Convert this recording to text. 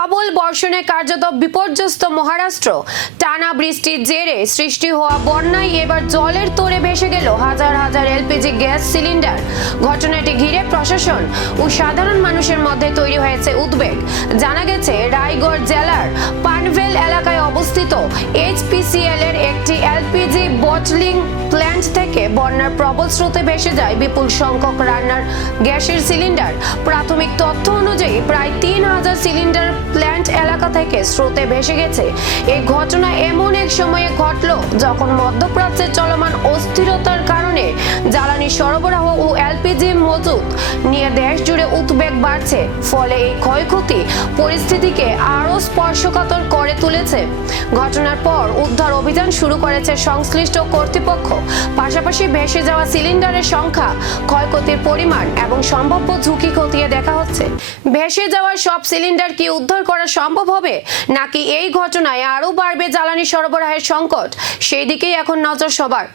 প্রবল বর্ষণে কার্যত বিপর্যস্ত মহারাষ্ট্র। টানা বৃষ্টির জেরে সৃষ্টি হওয়া বন্যায় এবার জলের তোড়ে ভেসে গেল হাজার হাজার এলপিজি গ্যাস সিলিন্ডার। ঘটনাটি ঘিরে প্রশাসন ও সাধারণ মানুষের মধ্যে তৈরি হয়েছে উদ্বেগ। জানা গেছে, রায়গড় জেলার পানভেল এলাকায় অবস্থিত এইচপিসিএল এর একটি এলপিজি বটলিং প্ল্যান্ট থেকে বন্যার প্রবল স্রোতে ভেসে যায় বিপুল সংখ্যক রান্নার গ্যাসের সিলিন্ডার। প্রাথমিক তথ্য অনুযায়ী প্রায় 3000 সিলিন্ডার প্ল্যান্ট এলাকা থেকে স্রোতে ভেসে গেছে। এই ঘটনা এমন এক সময়ে ঘটল যখন মধ্যপ্রাচ্যে চলমান অস্থিরতার কারণে জ্বালানি সরবরাহ ও এলপিজি মজুত নিয়ে দেশ জুড়ে উদ্বেগ বাড়ছে। ফলে এই ক্ষয়ক্ষতি পরিস্থিতিকে আরো স্পর্শকাতর করে তুলেছে। ঘটনার পর উদ্ধার অভিযান শুরু করেছে সংশ্লিষ্ট কর্তৃপক্ষ। পাশাপাশি ভেসে যাওয়া সিলিন্ডারের সংখ্যা, ক্ষয়ক্ষতির পরিমাণ এবং সম্ভাব্য ঝুঁকি খতিয়ে দেখা হচ্ছে। ভেসে যাওয়া সব সিলিন্ডার কি উদ্ধার করা সম্ভব হবে, নাকি এই ঘটনায় আরো বাড়বে জ্বালানি সরবরাহের সংকট, সেই দিকেই এখন নজর সবার।